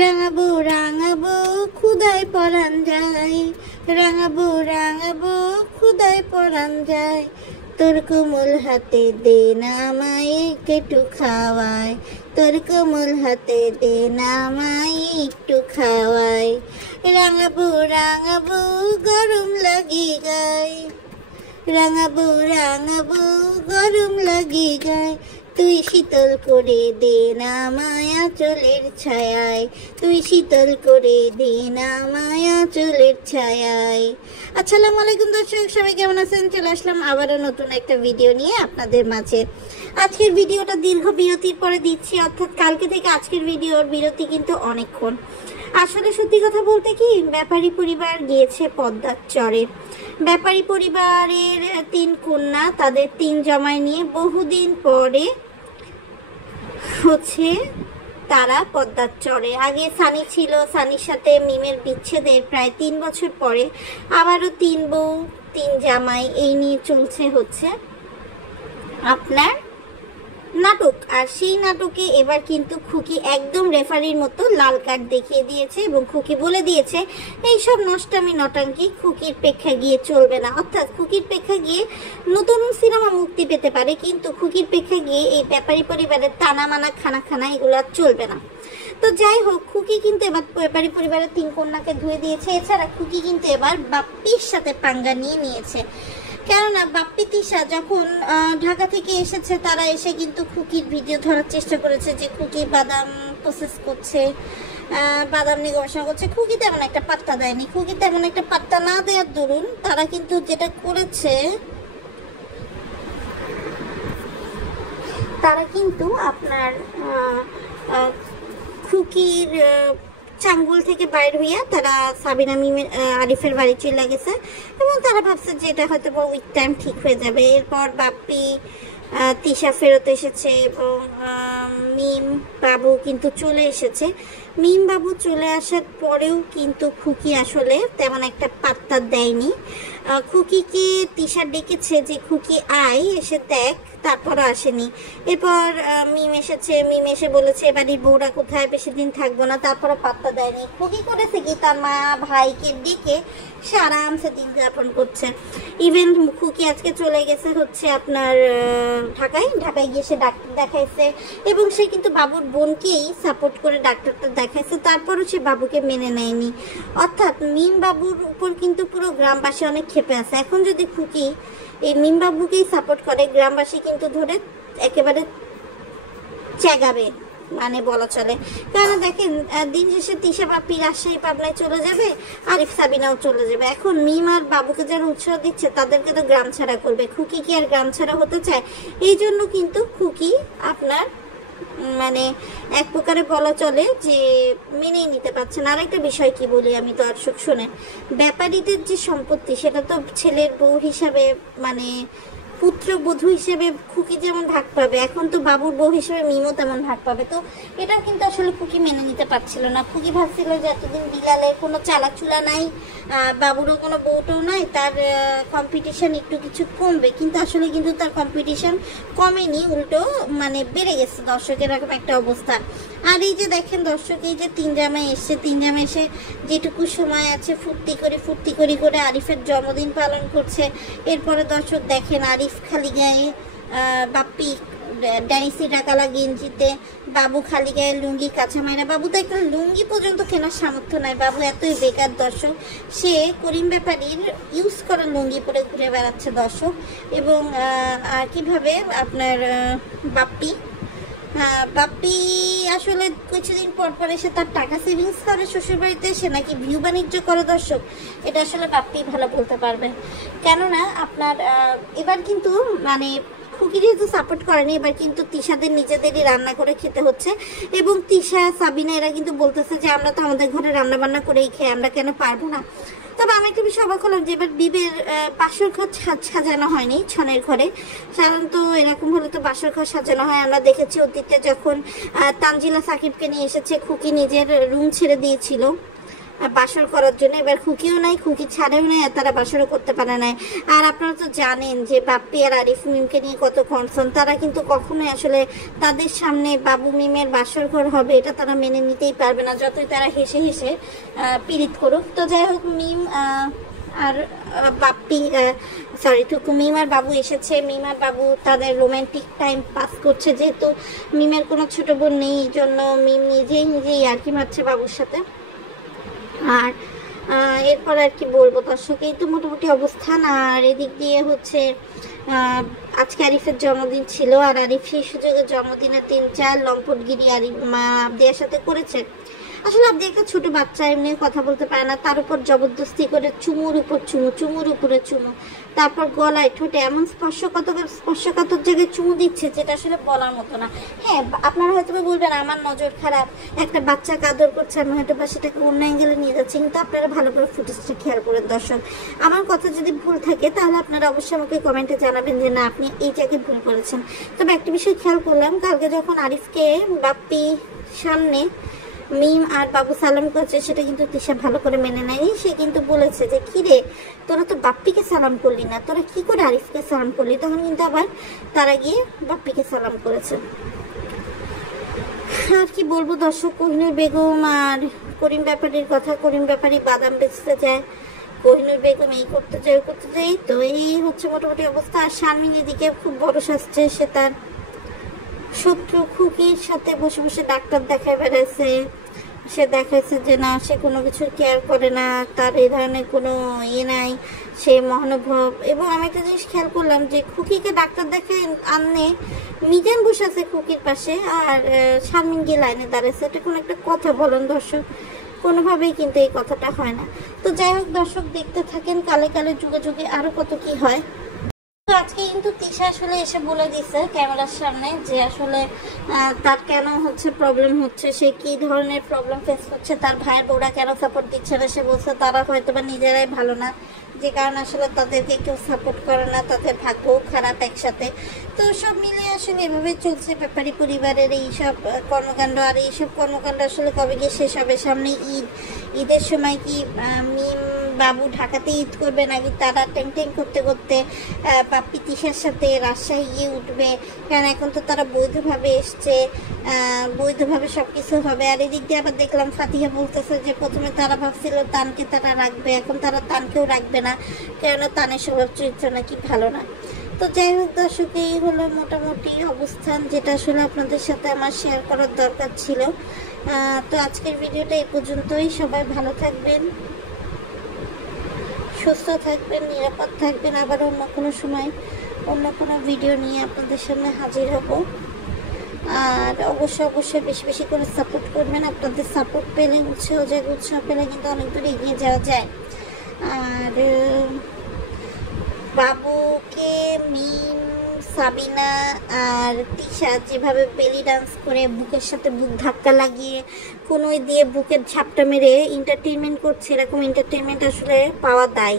রাঙাবো রাঙাবো খুদায় পরাণ যায়, রাঙাবো রাঙাবো খুদায় পরাণ যায়। তোর কোমল হাতে দে না আমায় একটু খাওয়ায়, তোর কোমল হাতে দে না আমায় একটু খাওয়ায়। রাঙাবো রাঙাবো গরম লাগে গায়, রাঙাবো রাঙাবো গরম লাগে গায়। তুই শীতল করে দে না মায়া চলের ছায়ায়, তুই শীতল করে দে না মায়া চলের ছায়ায়। আসসালামু আলাইকুম দর্শক, সবাই কেমন আছেন? চলে আসলাম আবারও নতুন একটা ভিডিও নিয়ে আপনাদের মাঝে। আজকের ভিডিওটা দীর্ঘ বিরতির পরে দিচ্ছি, অর্থাৎ কালকে থেকে আজকের ভিডিওর বিরতি কিন্তু অনেকক্ষণ। আসলে সত্যি কথা বলতে কি, ব্যাপারী পরিবার গিয়েছে পদ্মার চরে। ব্যাপারী পরিবারের 3 কন্যা, তাদের 3 জামাই নিয়ে বহুদিন পরে তারা পদ্মার চরে। আগে সানি ছিল, সানির সাথে মিমের বিচ্ছেদের প্রায় 3 বছর পরে আবারও 3 বউ 3 জামাই এই নিয়ে চলছে আপনার নাটক। আর সেই নাটকে এবার কিন্তু খুকি একদম রেফারির মতো লাল কার্ড দেখিয়ে দিয়েছে এবং খুকি বলে দিয়েছে এইসব নষ্টামি নটাঙ্কি খুকির প্রেক্ষা গিয়ে চলবে না। অর্থাৎ খুকির প্রেক্ষা গিয়ে নতুন সিনেমা মুক্তি পেতে পারে, কিন্তু খুকির প্রেক্ষা গিয়ে এই ব্যাপারী পরিবারের টানা মানা খানা এগুলো চলবে না। তো যাই হোক, খুকি কিন্তু এবার ব্যাপারী পরিবারের 3 কন্যাকে ধুয়ে দিয়েছে। এছাড়া খুকি কিন্তু এবার বাপ্পির সাথে পাঙ্গা নিয়েছে। কেননা বাপ্পি তিশা যখন ঢাকা থেকে এসেছে, তারা এসে কিন্তু খুকির ভিডিও ধরার চেষ্টা করেছে যে খুকি বাদাম প্রসেস করছে, বাদাম নিয়ে গবেষণা করছে। খুকি তেমন একটা পাত্তা দেয়নি। খুকি তেমন একটা পাত্তা না দেওয়ার দরুন তারা কিন্তু যেটা করেছে, তারা কিন্তু আপনার খুকির চাঙ্গুল থেকে বাইর হইয়া তারা সাবিনা মিমের আরিফের বাড়ি চলে গেছে এবং তারা ভাবছে যে এটা হয়তো উইক টাইম ঠিক হয়ে যাবে। এরপর বাপ্পি তিশা ফেরত এসেছে এবং মিম বাবু কিন্তু চলে এসেছে। মিম বাবু চলে আসার পরেও কিন্তু খুকি আসলে তেমন একটা পাত্তা দেয়নি। খুকিকে তিশা ডেকেছে যে খুকি আয়, এসে দেখ, তারপরও আসেনি। এরপর মিম এসেছে, মিম এসে বলেছে বাড়ির বউরা কোথায়, বেশি দিন থাকবো না, তারপরে পাত্তা দেয়নি। খুকি করেছে কি, তার মা ভাইকে ডেকে সে আরামসে দিন যাপন করছে। ইভেন খুকি আজকে চলে গেছে আপনার ঢাকায় গিয়ে সে ডাক্তার দেখাইছে এবং সে কিন্তু বাবুর বোনকেই সাপোর্ট করে ডাক্তারটা দেখাইছে, তারপরও সে বাবুকে মেনে নেয়নি। অর্থাৎ মিম বাবুর উপর কিন্তু পুরো গ্রামবাসী অনেক ক্ষেপে আছে। এখন যদি খুকি এই মিম বাবুকেই সাপোর্ট করে, গ্রামবাসী কিন্তু ধরে একেবারে চেগাবে, মানে বলা চলে। কারণ দেখেন, দিন শেষে তিশা বাপ্পি রাজশাহী পাবনায় চলে যাবে, আরিফ সাবিনাও চলে যাবে। এখন মিম আর বাবুকে যারা উৎসাহ দিচ্ছে তাদেরকে তো গ্রাম ছাড়া করবে। খুকি কি আর গ্রাম ছাড়া হতে চায়? এই জন্য কিন্তু খুকি আপনার মানে এক প্রকারে বলা চলে যে মেনেই নিতে পারছে না। আরেকটা বিষয় কি বলি আমি, দর্শক শোনেন, ব্যাপারীদের যে সম্পত্তি সেটা তো ছেলের বউ হিসাবে, মানে পুত্রবধূ হিসেবে খুকি যেমন ভাগ পাবে, এখন তো বাবুর বউ হিসেবে মিমও তেমন ভাগ পাবে। তো এটা কিন্তু আসলে খুকি মেনে নিতে পারছিল না। খুকি ভাবছিল যে এতদিন বিলালের কোনো চালাচুলা নাই, বাবুরও কোনো বউটাও নাই, তার কম্পিটিশন একটু কিছু কমবে, কিন্তু আসলে কিন্তু তার কম্পিটিশন কমেনি, উল্টো মানে বেড়ে গেছে দর্শকের এরকম একটা অবস্থা। আর এই যে দেখেন দর্শক, এই যে 3 জামাই এসছে, 3 জামাই এসে যেটুকু সময় আছে ফুর্তি করে আরিফের জন্মদিন পালন করছে। এরপরে দর্শক দেখেন, আরিফ খালি গায়ে, বাপ্পি ড্যানিসি ডাকালা গেঞ্জিতে, বাবু খালি গায়ে লুঙ্গি কাঁচা মাইনা। বাবু তো একটা লুঙ্গি পর্যন্ত কেনার সামর্থ্য নাই, বাবু এতই বেকার দর্শক। সে করিম ব্যাপারীর ইউজ করা লুঙ্গি পরে ঘুরে বেড়াচ্ছে দর্শক। এবং কিভাবে আপনার বাপ্পি আসলে কিছুদিন পর এসে তার টাকা সেভিংস করে শ্বশুরবাড়িতে, সে নাকি ভিউ বাণিজ্য করে দর্শক। এটা আসলে বাপ্পি ভালো বলতে পারবে। কেননা আপনার এবার কিন্তু মানে খুকি যেহেতু সাপোর্ট করেনি, এবার কিন্তু তিশাদের নিজেদেরই রান্না করে খেতে হচ্ছে। এবং তিশা সাবিনা এরা কিন্তু বলতেছে যে আমরা তো আমাদের ঘরে রান্না বান্না করেই খাই, আমরা কেন পারবো না। তবে আমি একটা বিষয় অবাক হলাম যে এবার বিবের বাসর ঘর সাজানো হয়নি ছনের ঘরে। সাধারণত এরকম হলে তো বাসর ঘর সাজানো হয়। আমরা দেখেছি অতীতে যখন তানজিলা সাকিবকে নিয়ে এসেছে, খুকি নিজের রুম ছেড়ে দিয়েছিল বাসর করার জন্য। এবার খুকিও নাই, খুকি ছাড়েও নাই, আর তারা বাসরও করতে পারে নাই। আর আপনারা তো জানেন যে বাপ্পি আর আরিফ মিমকে নিয়ে কত কনসার্ন। তারা কিন্তু কখনোই আসলে তাদের সামনে বাবু মিমের বাসর ঘর হবে এটা তারা মেনে নিতেই পারবে না, যতই তারা হেসে হেসে পীড়িত করুক। তো যাই হোক, মিম আর বাপ্পি সরি টুকু মিম আর বাবু এসেছে। মিম আর বাবু তাদের রোমান্টিক টাইম পাস করছে, যেহেতু মিমের কোনো ছোট বোন নেই, এই জন্য মিম নিজেই আর কি মারছে বাবুর সাথে। আর এরপর আর কি বলবো দর্শক, এই তো মোটামুটি অবস্থান। আর এদিক দিয়ে হচ্ছে আজকে আরিফের জন্মদিন ছিল, আর আরিফ সেই সুযোগে জন্মদিনে 3-4 লম্পটগিরি আরিফ আবদিয়ার সাথে করেছে। আসলে আপনি একটা ছোট বাচ্চা, এমনি কথা বলতে পারে না, তার উপর জবরদস্তি করে চুমুর উপর চুমু, চুমুর উপরে চুমু, তারপর গলায় ঠোঁটে এমন স্পর্শকাতর জায়গায় চুমু দিচ্ছে যেটা আসলে বলার মতো না। হ্যাঁ, আপনারা হয়তো বলবেন আমার নজর খারাপ, একটা বাচ্চাকে আদর করছে, আমি হয়তো বা সেটাকে অন্য অ্যাঙ্গেলে নিয়ে যাচ্ছি, কিন্তু আপনারা ভালো করে ফুটেজটা খেয়াল করেন দর্শক। আমার কথা যদি ভুল থাকে তাহলে আপনারা অবশ্যই আমাকে কমেন্টে জানাবেন যে না, আপনি এই জায়গায় ভুল করেছেন। তবে একটা বিষয় খেয়াল করলাম, কালকে যখন আরিফকে বাপ্পি সামনে মিম আর বাবু সালাম করছে, সেটা কিন্তু তিশা ভালো করে মেনে নেয়নি। সে কিন্তু বলেছে যে কিরে, তোরা তো বাপ্পিকে সালাম করলি না, তোরা কি করে আরিফকে সালাম করলি? তখন কিন্তু আবার তারা গিয়ে বাপ্পিকে সালাম করেছে। আর কি বলবো দর্শক, কোহিনুর বেগম আর করিম ব্যাপারীর কথা। করিম ব্যাপারী বাদাম বেচতে যায়, কোহিনুর বেগম এই করতে যায়, তো এই হচ্ছে মোটামুটি অবস্থা। আর শারমিন এদিকে খুব বড় সাজছে, সে তার শত্রু খুকির সাথে বসে বসে ডাক্তার দেখায় বেড়াইছে। সে দেখাচ্ছে যে না, সে কোনো কিছুর কেয়ার করে না, তার এই ধরনের কোনো নাই, সে মহানুভব। এবং আমি একটা জিনিস খেয়াল করলাম যে খুকিকে ডাক্তার দেখে আনলে মিজান বসে আছে খুকির পাশে, আর শারমিন গিয়ে লাইনে দাঁড়াচ্ছে। এটা কোনো একটা কথা বলেন দর্শক, কোনোভাবেই কিন্তু এই কথাটা হয় না। তো যাই হোক দর্শক, দেখতে থাকেন কালে কালে যুগে যুগে আরও কত কি হয়। তো আজকে কিন্তু তিশা আসলে এসে বলে দিছে ক্যামেরার সামনে যে আসলে তার কেন হচ্ছে প্রবলেম হচ্ছে, সে কি ধরনের প্রবলেম ফেস করছে, তার ভাইয়ের বউরা কেন সাপোর্ট দিচ্ছে না। সে বলছে তারা হয়তো বা নিজেরাই ভালো না, যে কারণে আসলে তাদেরকে কেউ সাপোর্ট করে না, তাদের ভাগ্যও খারাপ একসাথে। তো সব মিলে আসলে এভাবে চলছে ব্যাপারী পরিবারের এইসব কর্মকাণ্ড। আর এইসব কর্মকাণ্ড আসলে কবে গিয়ে শেষ হবে? সামনে ঈদের সময় কি মিম বাবু ঢাকাতে ঈদ করবে, নাকি তারা ট্যাং করতে করতে বাপ্পি তিশার সাথে রাজশাহী গিয়ে উঠবে? কারণ এখন তো তারা বৈধভাবে এসছে, বৈধভাবে সব কিছু হবে। আর এদিক দিয়ে আবার দেখলাম ফাতিহা বলতেছে যে প্রথমে তারা ভাবছিল তানকে তারা রাখবে, এখন তারা তানকেও রাখবে না, কেননা তানের স্বভাব চরিত্র নাকি ভালো না। তো যাই হোক দর্শক, এই হলো মোটামুটি অবস্থান, যেটা আসলে আপনাদের সাথে আমার শেয়ার করার দরকার ছিল। তো আজকের ভিডিওটা এই পর্যন্তই। সবাই ভালো থাকবেন, সুস্থ থাকবেন, নিরাপদ থাকবেন। আবার অন্য কোনো সময় অন্য কোনো ভিডিও নিয়ে আপনাদের সামনে হাজির হব। আর অবশ্যই বেশি বেশি করে সাপোর্ট করবেন। আপনাদের সাপোর্ট পেলে, উৎসাহ পেলে কিন্তু অনেক দূর এগিয়ে যাওয়া যায়। আর বাবুকে মিম, সাবিনা আর তিশা যেভাবে বেলি ডান্স করে বুকের সাথে বুক ধাক্কা লাগিয়ে কোনোই দিয়ে বুকের ঝাপটা মেরে এন্টারটেনমেন্ট করছে, এরকম এন্টারটেনমেন্ট আসলে পাওয়া দায়।